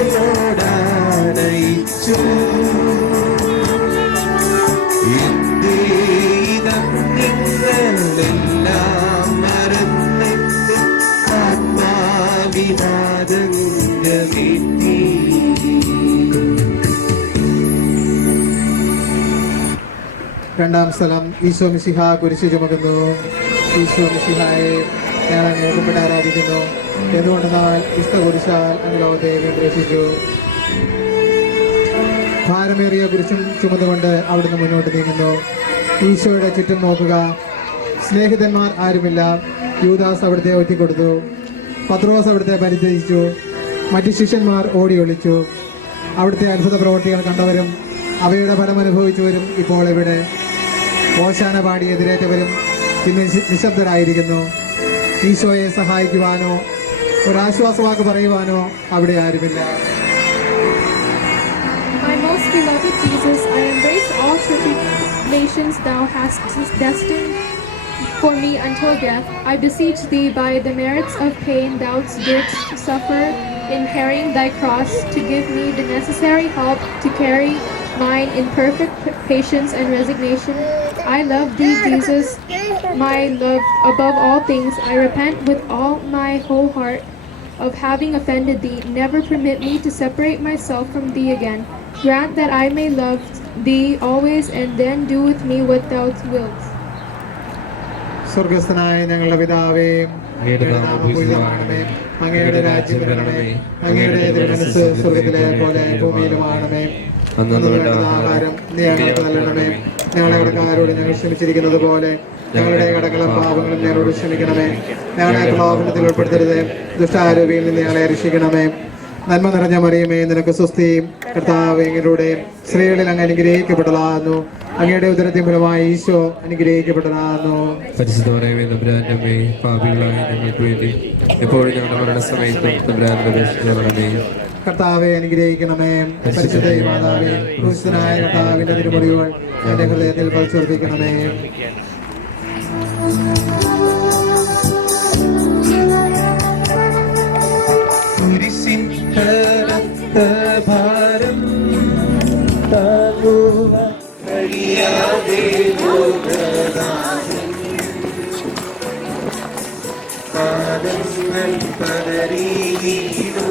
ഈശോയോടാനയിച്ചു നിങ്ങളെല്ലാം മറന്നെന്ന് ആത്മാവിനാദംഗമേറ്റി. രണ്ടാം സ്ഥലം ഈശോ മിശിഹ കുരിശ് ചുമക്കുന്നു. ഈശോ മിശിഹായെ ഞാൻ അങ്ങേ കുമ്പിട്ട് ആരാധിക്കുന്നു. എന്തുകൊണ്ടെന്നാൽ വിശുദ്ധ കുരിശാൽ അങ്ങ് ലോകത്തെ വീണ്ടും. ഭാരമേറിയ കുരിശും ചുമന്നുകൊണ്ട് അവിടുന്ന് മുന്നോട്ട് നീങ്ങുന്നു. ഈശോയുടെ ചുറ്റും നോക്കുക. സ്നേഹിതന്മാർ ആരുമില്ല. യൂദാസ് അവിടുത്തെ ഒറ്റിക്കൊടുത്തു. പത്രോസ് അവിടുത്തെ പരിത്യജിച്ചു. മറ്റു ശിഷ്യന്മാർ ഓടി ഒളിച്ചു. അവിടുത്തെ അത്ഭുത പ്രവൃത്തികൾ കണ്ടവരും അവയുടെ ഫലമനുഭവിച്ചവരും ഇപ്പോൾ ഇവിടെ. ഓശാന പാടി എതിരേറ്റവരും ഇന്ന് നിശബ്ദരായിരിക്കുന്നു. ഈശോയെ സഹായിക്കുവാനോ ഒരാശ്വാസവാക്ക് പറയുവാനോ അവിടെ ആരുമില്ല. My most beloved Jesus, I embrace all tribulations thou hast destined for me until death. I beseech thee by the merits of pain thou didst suffer in carrying thy cross, to give me the necessary help to carry mine in perfect patience and resignation. I love thee, Jesus, my love above all things. I repent with all my whole heart of having offended thee. Never permit me to separate myself from thee again. Grant that I may love thee always, and then do with me what thou wilt. സ്വർഗസ്ഥനായ ഞങ്ങളുടെ പിതാവേ, അങ്ങയുടെ നാമം പൂജിതമാകണമേ. അങ്ങയുടെ രാജ്യം വരണമേ. അങ്ങയുടെ തിരുമനസ്സ് സ്വർഗത്തിലെ പോലെ ഭൂമിയിലുമാകണമേ. അന്നു വേണ്ട ആഹാരം നീ ഞങ്ങൾക്ക് നൽകണമേ. ഞങ്ങളുടെ കടക്കാരോട് ഞങ്ങൾ ക്ഷമിച്ചിരിക്കുന്നത് പോലെ ഞങ്ങളുടെ കടകളും പാപങ്ങളും ഞങ്ങളോട് ക്ഷമിക്കണമേ. ഞങ്ങളെ പ്രലോഭനത്തിൽ ഉൾപ്പെടുത്തരുത്, ദുഷ്ടാരൂപിയിൽ നിന്ന് ഞങ്ങളെ രക്ഷിക്കണമേ. നന്മ നിറഞ്ഞ മറിയമേ, നിനക്ക് സ്വസ്തിയും. കർത്താവ് അങ്ങയുടെ സ്ത്രീകളിൽ അങ്ങ് അനുഗ്രഹിക്കപ്പെട്ടതാകുന്നു. അങ്ങയുടെ ഉദരത്തിൻ ഫലമായി ഈശോ അനുഗ്രഹിക്കപ്പെട്ടതാകുന്നു. പരിശുദ്ധ മറിയമേ, തമ്പുരാന്റെ അമ്മേ, പാപികളായ ഞങ്ങൾക്ക് വേണ്ടി എപ്പോഴും ഞങ്ങളുടെ മരണസമയത്തും തമ്പുരാന്റെ അപേക്ഷിക്കണമേ. കർത്താവെ അനുഗ്രഹിക്കണമേ. പരിശുദ്ധ മാതാവേ, ക്രൂശിതനായ കർത്താവിന്റെ തിരുമുറിവുകൾ എന്റെ ഹൃദയത്തിൽ പരിശോധിക്കണമേ. ഭാരം താങ്ങുവാൻ കഴിയാതെ പാദങ്ങൾ പതറിയിടൂ.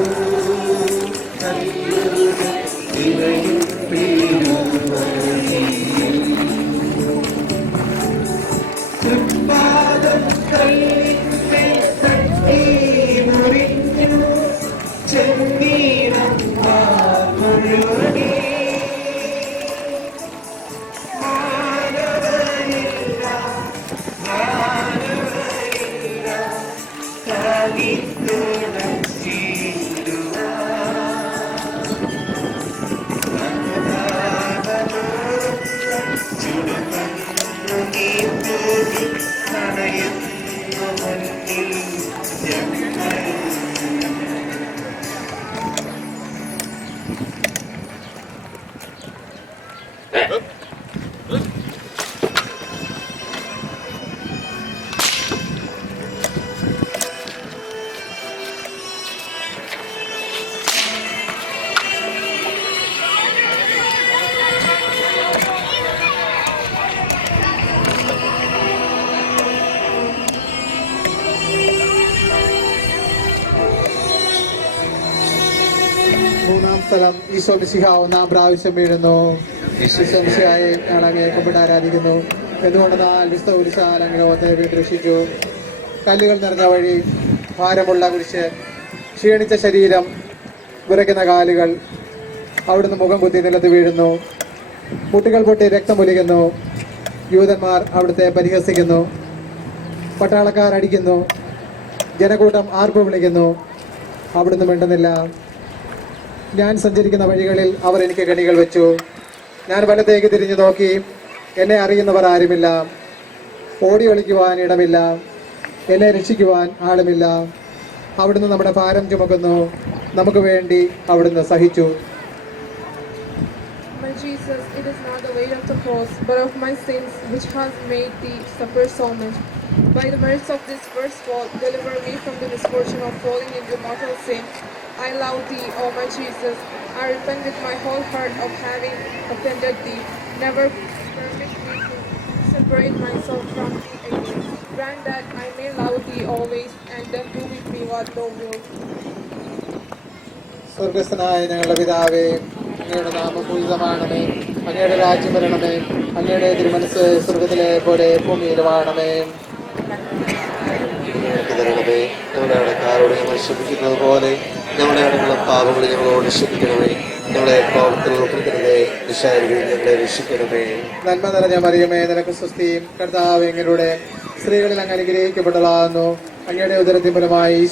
ഇവയും പാദം കല്ലിന്റെ തട്ടി മുറിഞ്ഞു ചെന്നീരം മുഴുവനേ. മാനവനില്ല മാനവനില്ല കാലിത്തുണച്ചിടുവാ. ചുടുമന്നു നീന്തൂരി നനയുന്നു മണ്ണിൽ ഞങ്ങൾ. മൂന്നാം സ്ഥലം ഈശോ മിശിഹ ഒന്നാം പ്രാവശ്യം വീഴുന്നു. ഈശോ മിശിഹായെ ഞങ്ങൾ അങ്ങേ കുമ്പിട്ട് ആരാധിക്കുന്നു. എന്തുകൊണ്ടെന്നാൽ വിശുദ്ധ കുരിശാൽ അങ്ങ് ലോകത്തെ വീണ്ടും രക്ഷിച്ചു. കല്ലുകൾ നിറഞ്ഞ വഴി, ഭാരമുള്ള കുരിശ്, ക്ഷീണിച്ച ശരീരം, വിറയ്ക്കുന്ന കാലുകൾ. അവിടുന്ന് മുഖം കുത്തി നിലത്ത് വീഴുന്നു. മുട്ടുകൾ പൊട്ടി രക്തമൊലിക്കുന്നു. യൂതന്മാർ അവിടുത്തെ പരിഹസിക്കുന്നു. പട്ടാളക്കാർ അടിക്കുന്നു. ജനക്കൂട്ടം ആർപ്പ് വിളിക്കുന്നു. അവിടുന്ന് മിണ്ടുന്നില്ല. ഞാൻ സഞ്ചരിക്കുന്ന വഴികളിൽ അവർ എനിക്ക് കെണികൾ വെച്ചു. ഞാൻ വലത്തേക്ക് തിരിഞ്ഞു നോക്കി. എന്നെ അറിയുന്നവർ ആരുമില്ല. ഓടി ഒളിക്കുവാൻ ഇടമില്ല. എന്നെ രക്ഷിക്കുവാൻ ആളുമില്ല. അവിടുന്ന് നമ്മുടെ ഭാരം ചുമക്കുന്നു. നമുക്ക് വേണ്ടി അവിടുന്ന് സഹിച്ചു. My Jesus, it is not the weight of the cross, but of my sins which has made thee suffer so much. By the merits of this first fault, deliver me from the misfortune of falling into mortal sin. I love thee, O my Jesus. I repent with my whole heart of having offended thee. Never permit me to separate myself from thee again. Grant that I may love thee always, and then do with me what thou wilt. സ്വർഗസ്ഥനായ ഞങ്ങളുടെ പിതാവേ, അങ്ങയുടെ നാമം പൂജിതമാണമേ, അങ്ങയുടെ രാജ്യം വരണമേ, അങ്ങയുടെ തിരുമനസ് സ്വർഗത്തിലെ പോലെ ഭൂമിയിലുമാണമേ. തരണമേ, ഞങ്ങളുടെ അടക്കാരോട് ഞങ്ങൾ ക്ഷമിക്കുന്നത് പോലെ ഞങ്ങളുടെ അടങ്ങളും പാപങ്ങൾ ഞങ്ങളോട് ക്ഷമിക്കണമേ. ഞങ്ങളെ പാപത്തിൽ ഉൾപ്പെടുത്തരുതേ, നിശാരികൾ ഞങ്ങളെ രക്ഷിക്കണമേ. നന്മ നിറഞ്ഞ മറിയമേ, നിനക്ക് സ്വസ്തിയും, കർത്താവ് അങ്ങയുടെ സ്ത്രീകളിൽ അങ്ങ് അനുഗ്രഹിക്കപ്പെട്ടതാകുന്നു. അങ്ങയുടെ ഉദരത്തിൻ ഫലമായി